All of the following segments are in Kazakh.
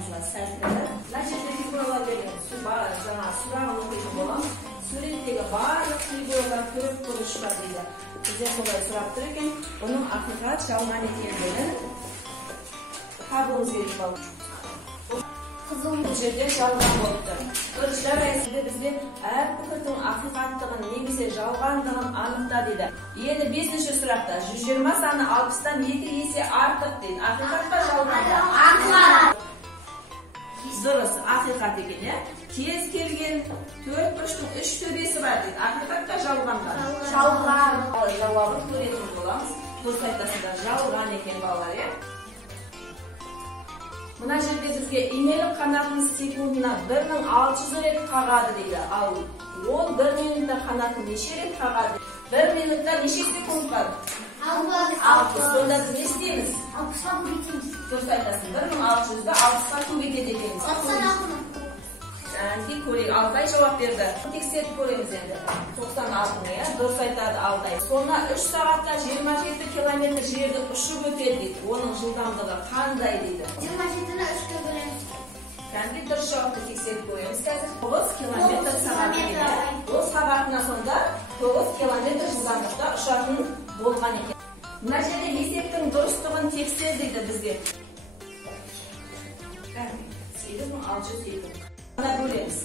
сұрағымызға сәттілік. Мына жерде фигуралар берген жаңа сұрағын оқитын боламыз. Суреттегі барлық фигуралар төрт бұрышқа дейді. Бізден солай сұрап тұр екен. Оның ақиқат жалған екендігін табуымыз керек болды. Қызыл бұл жерде жалған болып тұр. Көршілер аясында бізде әр пікірдің ақиқаттығын немесе жалғандығын анықта дейді. Енді 5-ші сұрақта 120 саны 60-тан 2 есе артық дейді. Ақиқат па жалған? Ақиқат. Дұрыс, ақиқат екен, иә? Кез келген төрт бұрыштың 3 төбесі бар дейді. Ақиқат па жалған ба? Жалған. Жауабын көретін боламыз. Дұрыс айтасыздар, жалған екен балалар, иә? Мына жерде бізге инелік қанатының секундына 1600 рет қағады дейді. Ал ол 1 минутта қанатын неше рет қағады? 1 минутта неше секунд бар? 60. Сонда біз не істейміз? 60-ға көбейтеміз. Дұрыс айтасың. 1600-ді 60-ға көбейтеді екенбіз. 96. Әнде көрейік. Алтай жауап берді. Тексеріп көреміз енді. 96, иә? Дұрыс айтады Алтай. Соңына 3 сағатта 27 километр жерді ұшып өтеді дейді. Оның жылдамдығы қандай дейді? 27-ні 3-ке бөлеміз. Әнде дұрыс жауапты тексеріп көреміз қазір. 9 километр сағат дейді. Ол сағатына сонда 9 километр жылдамдықта ұшатын болған екен. Мына жерде есептің дұрыстығын тексер дейді бізге. 8602. Мына бөлеміз.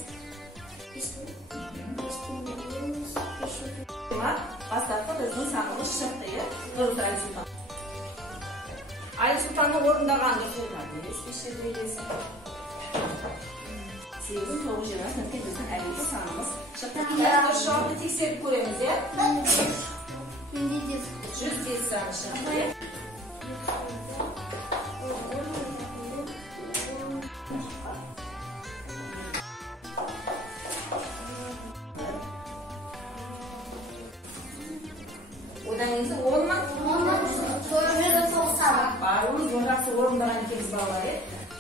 Бастапқы біздің санымыз шықты, е? Дұрыс Айсұлтан. Айсұлтанның орындаған дұрыс. 8920 біздің әлемді санымыз шықты. Дұрыс жауапты тексеріп көреміз, е? 110 саны шықты, е? Одан еңсі 10 ма? 90. Барлығымыз жақсы орындаған екенбіз балалар, е?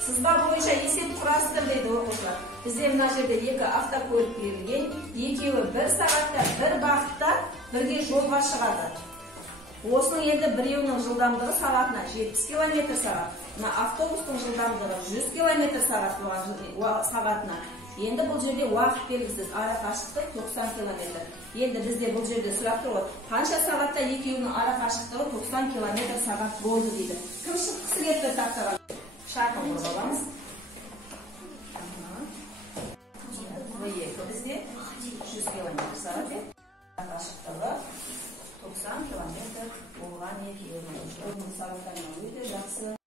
Сызба бойынша есеп құрастыр дейді оқушылар. Бізде мына жерде 2 автокөлік берілген, екеуі 1 сағатта 1 бағытта бірге жолға шығады. Осының енді біреуінің жылдамдығы сағатына 70 км сағат. Мына автобустың жылдамдығы 100 км сағатына. Енді бұл жерде уақыт белгісіз, ара қашықтық 90 км. Енді бізде бұл жерде сұрақ тұр ғой, қанша сағатта екеуінің ара қашықтығы 90 км сағат болды дейді. Кім шыққысы келіп бір тақтаға? Шартын құрып аламыз. Бізде 100 км сағат, ара қашықтығы 90 км болған екеуінің. Сағаттарына өте жақсы.